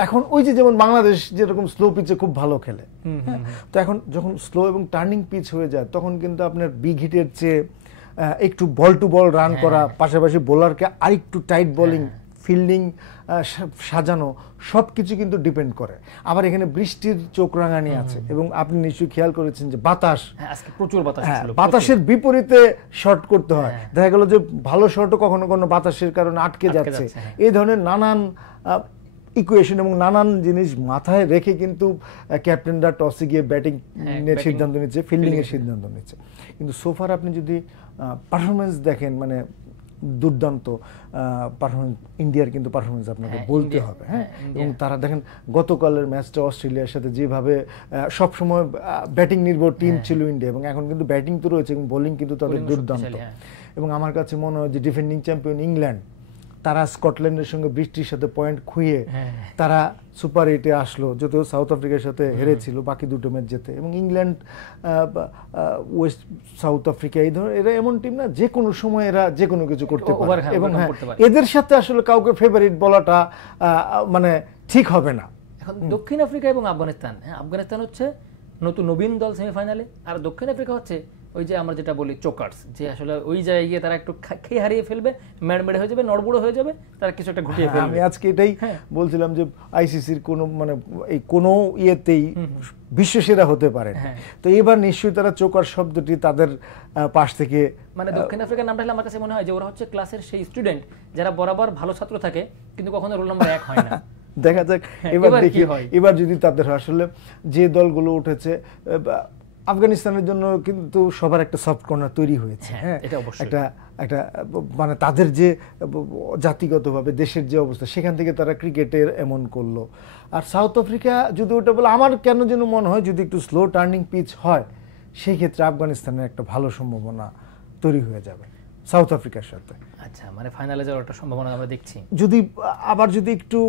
এখন ওই যে যেমন বাংলাদেশ যেরকম স্লো পিচে খুব ভালো খেলে, তো এখন যখন স্লো এবং টার্নিং পিচ হয়ে যায় তখন কিন্তু আপনার বিগ হিটের চেয়ে একটু বল টু বল রান করা, পাশাপাশি বোলারকে আরেকটু টাইট বোলিং, ফিল্ডিং সাজানো, সব কিছু কিন্তু ডিপেন্ড করে। আবার এখানে বৃষ্টির চোখ রাঙানি আছে, এবং আপনি নিশ্চয়ই খেয়াল করেছেন যে বাতাস, আজকে প্রচুর বাতাস ছিল, বাতাসের বিপরীতে শট করতে হয়। দেখা গেল যে ভালো শটও কখনো কখনো বাতাসের কারণে আটকে যাচ্ছে। এই ধরনের নানান ইকুয়েশন এবং নানান জিনিস মাথায় রেখে কিন্তু ক্যাপ্টেনরা টসে গিয়ে ব্যাটিং এর সিদ্ধান্ত নিচ্ছে, ফিল্ডিং এর সিদ্ধান্ত নিচ্ছে। কিন্তু সোফার আপনি যদি পারফরমেন্স দেখেন, মানে দুর্দান্ত পারফরমেন্স, ইন্ডিয়ার কিন্তু পারফরমেন্স আপনাকে বলতে হবে। হ্যাঁ, এবং তারা দেখেন গতকালের ম্যাচটা অস্ট্রেলিয়ার সাথে যেভাবে সবসময় ব্যাটিং নির্ভর টিম ছিল ইন্ডিয়া, এবং এখন কিন্তু ব্যাটিং তো রয়েছে এবং বোলিং কিন্তু তাদের দুর্দান্ত। এবং আমার কাছে মনে হয় যে ডিফেন্ডিং চ্যাম্পিয়ন ইংল্যান্ড, তারা স্কটল্যান্ডের সঙ্গে বৃষ্টির সাথে পয়েন্ট খুইয়ে তারা সুপার 8-এ আসলো, যদিও সাউথ আফ্রিকার সাথে হেরেছিল বাকি দুটো ম্যাচ যেতে। এবং ইংল্যান্ড, ওয়েস্ট সাউথ আফ্রিকা, এই ধরনের এরা এমন টিম না, যে কোনো সময় এরা যে কোনো কিছু করতে পারে। এবং এদের সাথে আসলে কাউকে ফেভারিট বলাটা মানে ঠিক হবে না। এখন দক্ষিণ আফ্রিকা এবং আফগানিস্তান, আফগানিস্তান হচ্ছে নতুন নবীন দল সেমিফাইনালে, আর দক্ষিণ আফ্রিকা হচ্ছে ওই যে আমরা যেটা বলি চোকার্স, যে আসলে ওই জায়গায় গিয়ে তারা একটু খেয়ে হারিয়ে ফেলবে, মেড়মেড়ে হয়ে যাবে, নড়বড়ে হয়ে যাবে, তারা কিছু একটা ঘটিয়ে ফেলবে। আমি আজকে এটাই বলছিলাম যে আইসিসির কোনো মানে এই কোনো ইয়েতেই বিশ্বসেরা হতে পারে। তো এবার নিশ্চয়ই তারা চোকার শব্দটি তাদের পাশ থেকে, মানে দক্ষিণ আফ্রিকার নামটা হলে আমার কাছে মনে হয় যে ওরা হচ্ছে ক্লাসের সেই স্টুডেন্ট যারা বরাবর ভালো ছাত্র থাকে কিন্তু কখনো রোল নাম্বার 1 হয় না। দেখা যাক এবার দেখি, এবার যদি তাদের আসলে যে দলগুলো উঠেছে, আফগানিস্তানের জন্য কিন্তু সবার একটা সফট কর্নার তৈরি হয়েছে। হ্যাঁ, একটা মানে তাদের যে জাতিগতভাবে দেশের যে অবস্থা, সেখান থেকে তারা ক্রিকেটের এমন করলো। আর সাউথ আফ্রিকা যদি ওটা বলে, আমার কেন যেন মনে হয় যদি একটু স্লো টার্নিং পিচ হয়, সেই ক্ষেত্রে আফগানিস্তানের একটা ভালো সম্ভাবনা তৈরি হয়ে যাবে সাউথ আফ্রিকার সাথে। আচ্ছা, মানে ফাইনালে যাওয়ার একটা সম্ভাবনা আমরা দেখছি, যদি আবার যদি একটু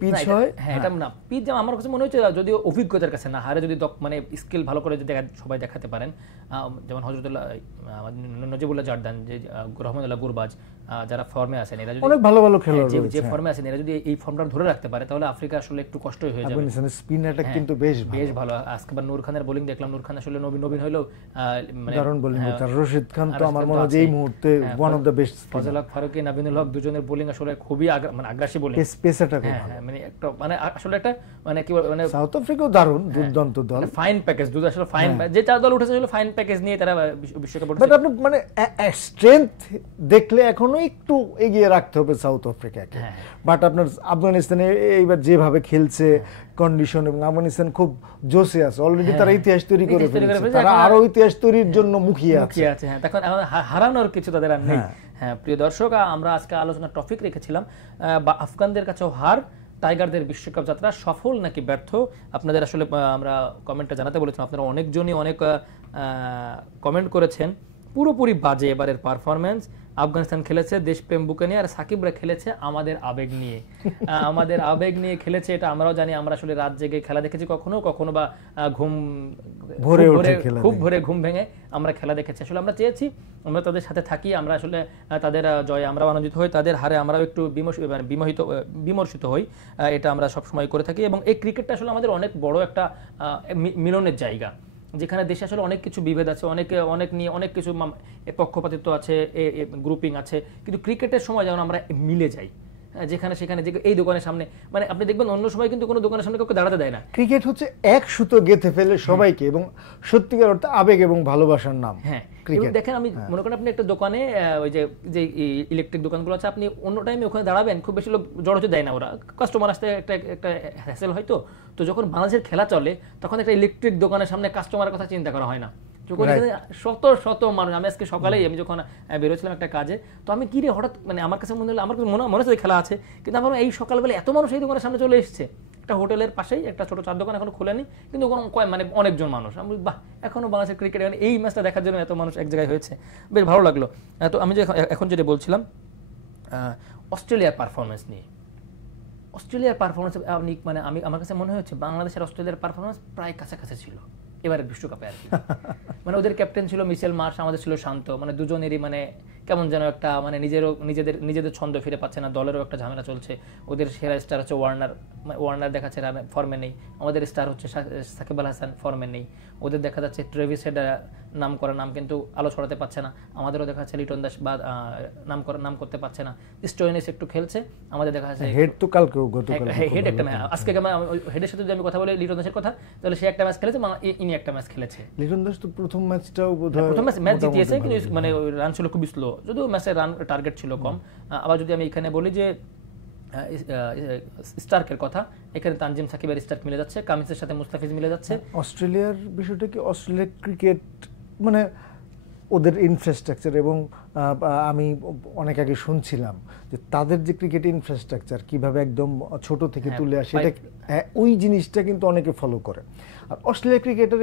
পিচ হয়। হ্যাঁ, এটা না পিচ আমার কাছে মনে হচ্ছে যদি অভিজ্ঞতার কাছে না হারে, যদি মানে স্কিল ভালো করে যদি সবাই দেখাতে পারেন, যেমন হযরতুল্লাহ নজিবুল্লাহ জারদান, যে রহমানুল্লাহ গুরবাজ, যারা ফর্মে আছেন, এরা যদি অনেক ভালো ভালো খেলোয়াড় রয়েছে, যে ফর্মে আছেন, এরা যদি এই ফর্মটা ধরে রাখতে পারে তাহলে আফ্রিকা আসলে একটু কষ্টই হয়ে যাবে। আফগানিস্তানের স্পিন অ্যাটাক কিন্তু বেশ ভালো। আজকে নূর খানের বোলিং দেখলাম, নূর খান আসলে নবীন হইলো, মানে দারুণ বোলিং করছে। রশিদ খান তো আমার মনে হয় এই মুহূর্তে one of the best. Fazal Haq Farooqi, Naveenul Haq, দুজনের বোলিং আসলে খুবই মানে আগ্রাসী বোলিং, পেস অ্যাটাক মানে একটা মানে আসলে একটা মানে কি মানে সাউথ আফ্রিকাও দারুণ দুর্দান্ত দল, ফাইন প্যাকেজ, দুটো আসলে ফাইন, যে চার দল উঠেছে আসলে ফাইন প্যাকেজ নিয়ে তারা বিশ্বকাপে উঠেছে। বাট আপনি মানে স্ট্রেংথ দেখলে এখনো একটু এগিয়ে রাখতে হবে সাউথ আফ্রিকাকে। বাট আপনার আফগানিস্তানে এইবার যেভাবে খেলছে কন্ডিশন, এবং আফগানিস্তান খুব জোশে আছে, অলরেডি তারা ইতিহাস তৈরি করে ফেলেছে, তারা আরো ইতিহাস তৈরির জন্য মুখিয়ে আছে। হ্যাঁ, তখন হারানোর কিছু তাদের আর নেই। হ্যাঁ, প্রিয় দর্শক, আমরা আজকে আলোচনার টপিক রেখেছিলাম আফগানদের কাছেও হার, টাইগারদের বিশ্বকাপ যাত্রা সফল নাকি ব্যর্থ। আপনাদের আসলে আমরা কমেন্টটা জানাতে বলেছিলাম, আপনারা অনেকজনই অনেক কমেন্ট করেছেন পুরোপুরি বাজে এবারের পারফরমেন্স। আফগানিস্তান খেলেছে দেশপ্রেম বুকে নিয়ে, আর সাকিবরা খেলেছে আমাদের আবেগ নিয়ে। আমাদের আবেগ নিয়ে খেলেছে, এটা আমরাও জানি। আমরা আসলে রাত জেগে খেলা দেখেছি, কখনো কখনো বা খুব ভোরে ঘুম ভেঙে আমরা খেলা দেখেছি। আসলে আমরা চেয়েছি আমরা তাদের সাথে থাকি, আমরা আসলে তাদের জয়ে আমরাও আনন্দিত হই, তাদের হারে আমরাও একটু বিমর্ষিত হই, এটা আমরা সবসময় করে থাকি। এবং এই ক্রিকেটটা আসলে আমাদের অনেক বড় একটা মিলনের জায়গা, যেখানে দেশে আসলে অনেক কিছু বিভেদ আছে, অনেক নিয়ে অনেক কিছু পক্ষপাতিত্ব আছে, গ্রুপিং আছে, কিন্তু ক্রিকেটের সময় যেমন আমরা মিলে যাই, যেখানে সেখানে যে এই দোকানের সামনে, মানে আপনি দেখবেন অন্য সময় কিন্তু কোনো দোকানের সামনে কাউকে দাঁড়াতে দেয় না। ক্রিকেট হচ্ছে এক সুতো গেঁথে ফেলে সবাইকে, এবং সত্যিকার অর্থে আবেগ এবং ভালোবাসার নাম। হ্যাঁ, এবং দেখেন আমি মনে করেন আপনি একটা দোকানে ওই যে যে ইলেকট্রিক দোকানগুলো আছে, আপনি অন্য টাইমে ওখানে দাঁড়াবেন, খুব বেশি লোক জড়ো হতে দেয় না ওরা, কাস্টমার আসতে একটা হ্যাসেল হয়তো। তো যখন বাংলাদেশের খেলা চলে তখন একটা ইলেকট্রিক দোকানের সামনে কাস্টমারের কথা চিন্তা করা হয় না, যখন শত শত মানুষ। আমি আজকে সকালেই আমি যখন বেরোছিলাম একটা কাজে, তো আমি কি রে হঠাৎ মানে আমার কাছে মনে হলো, আমার কাছে মনে হচ্ছে খেলা আছে, কিন্তু আমার এই সকালবেলা এত মানুষ এই দোকানের সামনে চলে এসেছে। একটা হোটেলের পাশেই একটা ছোট চার দোকান এখনো খোলেনি, কিন্তু মানে অনেকজন মানুষ। আমি বাহ, এখনো বাংলাদেশের ক্রিকেট এই ম্যাচটা দেখার জন্য এত মানুষ এক জায়গায় হয়েছে, বেশ ভালো লাগলো। তো আমি যে এখন যেটা বলছিলাম অস্ট্রেলিয়ার পারফরমেন্স নিয়ে, অস্ট্রেলিয়ার পারফরমেন্স আপনি মানে আমার কাছে মনে হচ্ছে বাংলাদেশের অস্ট্রেলিয়ার পারফরমেন্স প্রায় কাছাকাছি ছিল এবারের বিশ্বকাপে আর কি। মানে ওদের ক্যাপ্টেন ছিল মিচেল মার্শ, আমাদের ছিল শান্ত, মানে দুজনেরই মানে কেমন যেন একটা মানে নিজেদের ছন্দ ফিরে পাচ্ছে না, দলেরও একটা ঝামেলা চলছে। ওদের সেরা স্টার হচ্ছে ওয়ার্নার দেখাচ্ছে ফর্মে নেই, আমাদের স্টার হচ্ছে সাকিব আল হাসান ফর্মে নেই। ওদের দেখা যাচ্ছে ট্রেভিস হেড নাম করা নাম কিন্তু আলো ছড়াতে পারছে না, আমাদেরও দেখা যাচ্ছে লিটন দাস বা নাম করতে পারছে না। স্টোয়েনিস একটু খেলছে, আমাদের দেখা যাচ্ছে হেড তো কালকে হেড একটা আজকে হেডের সাথে যদি আমি কথা বলি লিটন দাসের কথা, তাহলে সে একটা ম্যাচ খেলেছে, ইনি একটা ম্যাচ খেলেছে। লিটন দাস তো প্রথম ম্যাচটাও বোধহয় প্রথম ম্যাচ জিতিয়েছে, কিন্তু মানে রান ছিল খুবই স্লো, যদিও ম্যাচের রান টার্গেট ছিল কম। আবার যদি আমি এখানে বলি যে স্টার্কের কথা, এখানে তানজিম সাকিবের স্টার্ক মিলে যাচ্ছে, কামিন্সের সাথে মুস্তাফিজ মিলে যাচ্ছে। অস্ট্রেলিয়ার বিষয়টা কি, অস্ট্রেলিয়ার ক্রিকেট মানে ওদের ইনফ্রাস্ট্রাকচার, এবং আমি অনেক আগে শুনছিলাম যে তাদের যে ক্রিকেট ইনফ্রাস্ট্রাকচার কিভাবে একদম ছোট থেকে তুলে আসে, এটা ওই জিনিসটা কিন্তু অনেকে ফলো করে। আর অস্ট্রেলিয়া ক্রিকেটার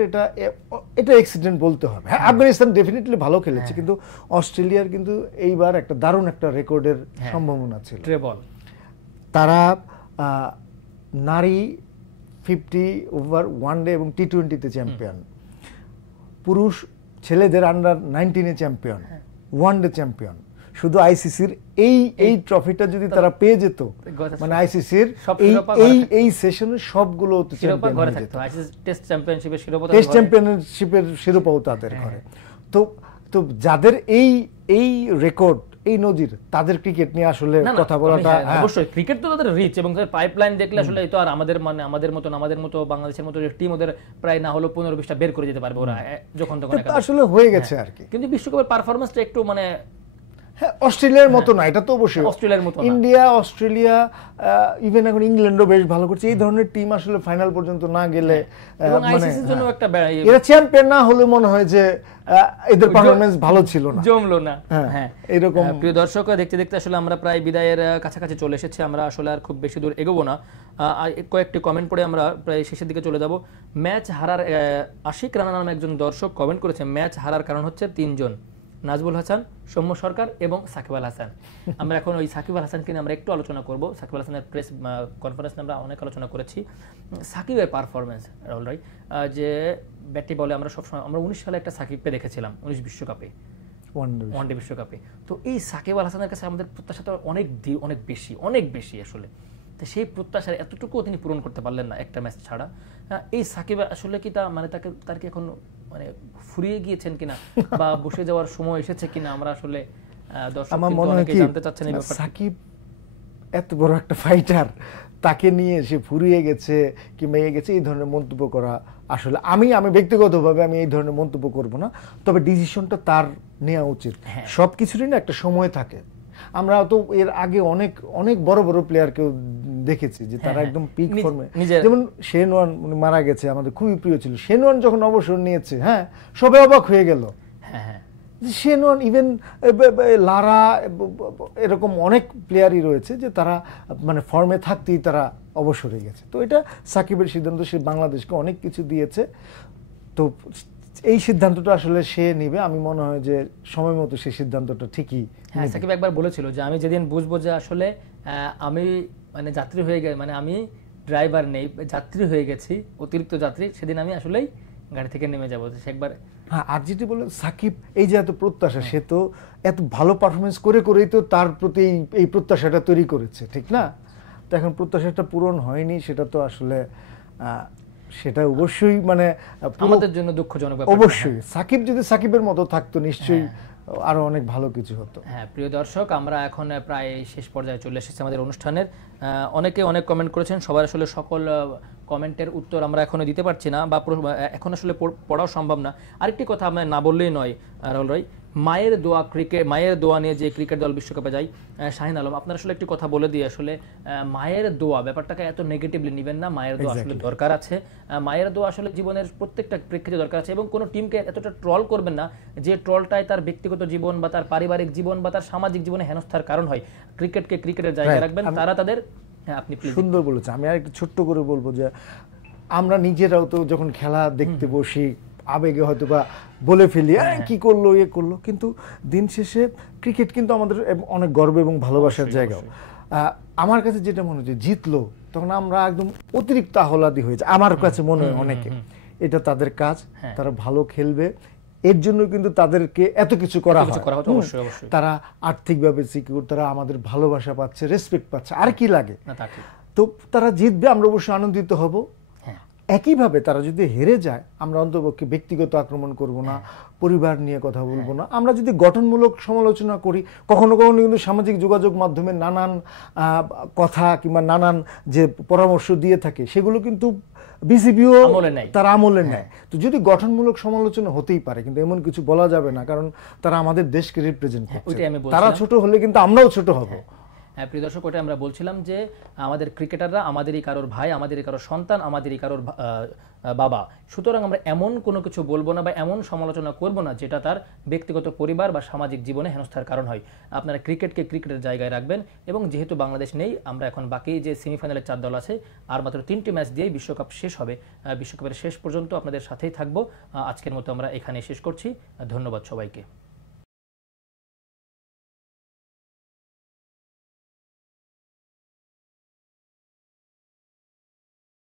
এটা অ্যাক্সিডেন্ট বলতে হবে। হ্যাঁ, আফগানিস্তান ডেফিনেটলি ভালো খেলেছে, কিন্তু অস্ট্রেলিয়ার কিন্তু এইবার একটা দারুণ একটা রেকর্ডের সম্ভাবনা ছিল। ট্রেবল তারা নারী 50 ওভার ওয়ানডে এবং টি20-তে চ্যাম্পিয়ন, পুরুষ ছেলেদের আন্ডার 19-এ চ্যাম্পিয়ন, ওয়ানডে চ্যাম্পিয়ন। শুধু আইসিসির এই ট্রফিটা যদি তারা পেয়ে যেত, মানে আইসিসির এই সেশনের সবগুলো টেস্ট চ্যাম্পিয়নশিপের শিরোপাও তাদের ঘরে। তো যাদের এই রেকর্ড, এই নজির, তাদের ক্রিকেট নিয়ে আসলে কথা বলাটা অবশ্যই। ক্রিকেট তো তাদের রিচ এবং পাইপলাইন দেখলে আসলে তো আর আমাদের মতো বাংলাদেশের মতো টিম ওদের প্রায় না হলো 15-20টা বের করে যেতে পারবে ওরা যখন তখন আসলে হয়ে গেছে আর কি। কিন্তু বিশ্বকাপের পারফরম্যান্সটা একটু মানে অস্ট্রেলিয়ার মতো না, এটা তো অবশ্যই অস্ট্রেলিয়ার মতো। ইন্ডিয়া, অস্ট্রেলিয়া, ইভেন এখন ইংল্যান্ডও বেশ ভালো করছে। এই ধরনের টিম আসলে ফাইনাল পর্যন্ত না গেলে, মানে এরা চ্যাম্পিয়ন না হলে মনে হয় যে এদের পারফরম্যান্স ভালো ছিল না, জমলো না। হ্যাঁ, এরকম। প্রিয় দর্শক, দেখতে দেখতে আসলে আমরা প্রায় বিদায়ের কাছাকাছি চলে এসেছি। আমরা আসলে আর খুব বেশি দূর এগোবো না। কয়েকটি কমেন্ট পড়ে আমরা প্রায় শেষের দিকে চলে যাব। ম্যাচ হারার আশিক রানা নামে একজন দর্শক কমেন্ট করেছে, ম্যাচ হারার কারণ হচ্ছে 3 জন, নাজবুল হাসান, সৌম্য সরকার এবং সাকিব আল হাসান। আমরা এখন ওই সাকিব আল হাসানকে নিয়ে আমরা একটু আলোচনা করব। সাকিব আল হাসানের প্রেস কনফারেন্স আমরা অনেক আলোচনা করেছি। সাকিবের পারফরমেন্স অলরাইট, যে ব্যাটটি বলে আমরা সবসময় 19 সালে একটা সাকিবকে দেখেছিলাম 19 বিশ্বকাপে, ওয়ানডে বিশ্বকাপে। তো এই সাকিব আল হাসানের কাছে আমাদের প্রত্যাশা তো অনেক বেশি আসলে। তো সেই প্রত্যাশার এতটুকুও তিনি পূরণ করতে পারলেন না একটা ম্যাচ ছাড়া। এই সাকিব আসলে কি মানে তার কি এখন মানে ফুরিয়ে গিয়েছেন কিনা বা বসে যাওয়ার সময় এসেছে কিনা, আমরা আসলে দর্শক জানতে চাচ্ছেন এই ব্যাপারটা। সাকিব এত বড় একটা ফাইটার, তাকে নিয়ে সে ফুরিয়ে গেছে কিংবা গেছে এই ধরনের মন্তব্য করা, আসলে আমি ব্যক্তিগতভাবে আমি এই ধরনের মন্তব্য করব না। তবে ডিসিশনটা তার নেওয়া উচিত। সবকিছুরই না একটা সময় থাকে। আমরা তো এর আগে অনেক বড় বড় প্লেয়ারকেও দেখেছি যে তারা একদম পিক ফর্মে, যেমন শেন ওয়ার্ন মারা গেছে, আমাদের খুবই প্রিয় ছিল। শেন ওয়ার্ন যখন অবসর নিয়েছে, হ্যাঁ, সবাই অবাক হয়ে গেল। শেন ওয়ার্ন, ইভেন লারা, এরকম অনেক প্লেয়ারই রয়েছে যে তারা মানে ফর্মে থাকতেই তারা অবসর হয়ে গেছে। তো এটা সাকিবের সিদ্ধান্ত, সে বাংলাদেশকে অনেক কিছু দিয়েছে। তো এই সিদ্ধান্তটা আসলে সে নিবে। আমি মনে হয় যে সময় মতো সেই সিদ্ধান্তটা ঠিকই। হ্যাঁ, সাকিব একবার বলেছিল যে আমি যেদিন বুঝবো যে আসলে আমি মানে যাত্রী হয়ে গেছি, মানে আমি ড্রাইভার নেই, যাত্রী হয়ে গেছি, অতিরিক্ত যাত্রী, সেদিন আমি আসলেই গাড়ি থেকে নেমে যাবো। সে একবার হ্যাঁ, আর যেটি বলে সাকিব এই যে এত প্রত্যাশা, সে তো এত ভালো পারফরমেন্স করেই তো তার প্রতি এই প্রত্যাশাটা তৈরি করেছে, ঠিক না? তো এখন প্রত্যাশাটা পূরণ হয়নি, সেটা তো আসলে সেটা অবশ্যই মানে আমাদের জন্য দুঃখজনক ব্যাপার। অবশ্যই সাকিব যদি সাকিবের মতো থাকতো, নিশ্চয়ই আরো অনেক ভালো কিছু হতো। হ্যাঁ প্রিয় দর্শক, আমরা এখন প্রায় শেষ পর্যায়ে চলে এসেছি আমাদের অনুষ্ঠানের। অনেকে অনেক কমেন্ট করেছেন, সবার আসলে সকল কমেন্টের উত্তর আমরা এখনো দিতে পারছি না, বা এখন আসলে পড়াও সম্ভব না। আরেকটি কথা আমরা না বললেই নয় রাহুল ভাই, মায়ের দোয়া নিয়ে যে ক্রিকেট দল বিশ্বকাপে যায়, শাহিন আলম আপনার আসলে একটি কথা বলে দিয়ে, আসলে মায়ের দোয়া ব্যাপারটাকে এত নেগেটিভলি নেবেন না। মায়ের দোয়া আসলে দরকার আছে, মায়ের দোয়া আসলে জীবনের প্রত্যেকটা প্রেক্ষিতে দরকার আছে। এবং কোনো টিমকে এতটা ট্রল করবেন না যে ট্রলটাই তার ব্যক্তিগত জীবন বা তার পারিবারিক জীবন বা তার সামাজিক জীবনে হেনস্থার কারণ হয়। ক্রিকেটকে ক্রিকেটের জায়গায় রাখবেন, তারা তাদের। হ্যাঁ আপনি সুন্দর বলেছেন। আমি আর একটু ছোট্ট করে বলবো যে আমরা নিজেরাও তো যখন খেলা দেখতে বসি আবেগে হয়তো বা বলে ফেলি কি করলো করলো, কিন্তু দিন শেষে ক্রিকেট কিন্তু আমাদের অনেক গর্ব এবং ভালোবাসার জায়গাও। আমার কাছে যেটা মনে হচ্ছে জিতলো তখন আমরা একদম অতিরিক্ত আহ্লাদি হয়ে যায়, আমার কাছে মনে হয় অনেকে। এটা তাদের কাজ, তারা ভালো খেলবে, এর জন্য কিন্তু তাদেরকে এত কিছু করা হয়। তারা আর্থিকভাবে সিকিউর, তারা আমাদের ভালোবাসা পাচ্ছে, রেসপেক্ট পাচ্ছে, আর কি লাগে। তো তারা জিতবে, আমরা অবশ্যই আনন্দিত হব। একইভাবে তারা যদি হেরে যায়, আমরা অন্তপক্ষে ব্যক্তিগত আক্রমণ করব না, পরিবার নিয়ে কথা বলবো না। আমরা যদি গঠনমূলক সমালোচনা করি, কখনো কখনো কিন্তু সামাজিক যোগাযোগ মাধ্যমে নানান কথা কিংবা নানান যে পরামর্শ দিয়ে থাকে, সেগুলো কিন্তু বিসিবিও তারা আমলে নেয়। তো যদি গঠনমূলক সমালোচনা হতেই পারে, কিন্তু এমন কিছু বলা যাবে না, কারণ তারা আমাদের দেশকে রিপ্রেজেন্ট করছে। তারা ছোট হলে কিন্তু আমরাও ছোট হব। প্রিয় দর্শক, ওটা আমরা বলছিলাম যে আমাদের ক্রিকেটাররা আমাদেরই কারোর ভাই, আমাদেরই কারোর সন্তান, আমাদেরই কারোর বাবা। সুতরাং আমরা এমন কোনো কিছু বলবো না বা এমন সমালোচনা করব না যেটা তার ব্যক্তিগত পরিবার বা সামাজিক জীবনে হেনস্থার কারণ হয়। আপনারা ক্রিকেটকে ক্রিকেটের জায়গায় রাখবেন। এবং যেহেতু বাংলাদেশ নেই, আমরা এখন বাকি যে সেমিফাইনালের 4 দল আছে, আর মাত্র 3টি ম্যাচ দিয়েই বিশ্বকাপ শেষ হবে। বিশ্বকাপের শেষ পর্যন্ত আপনাদের সাথেই থাকবো। আজকের মতো আমরা এখানে শেষ করছি। ধন্যবাদ সবাইকে।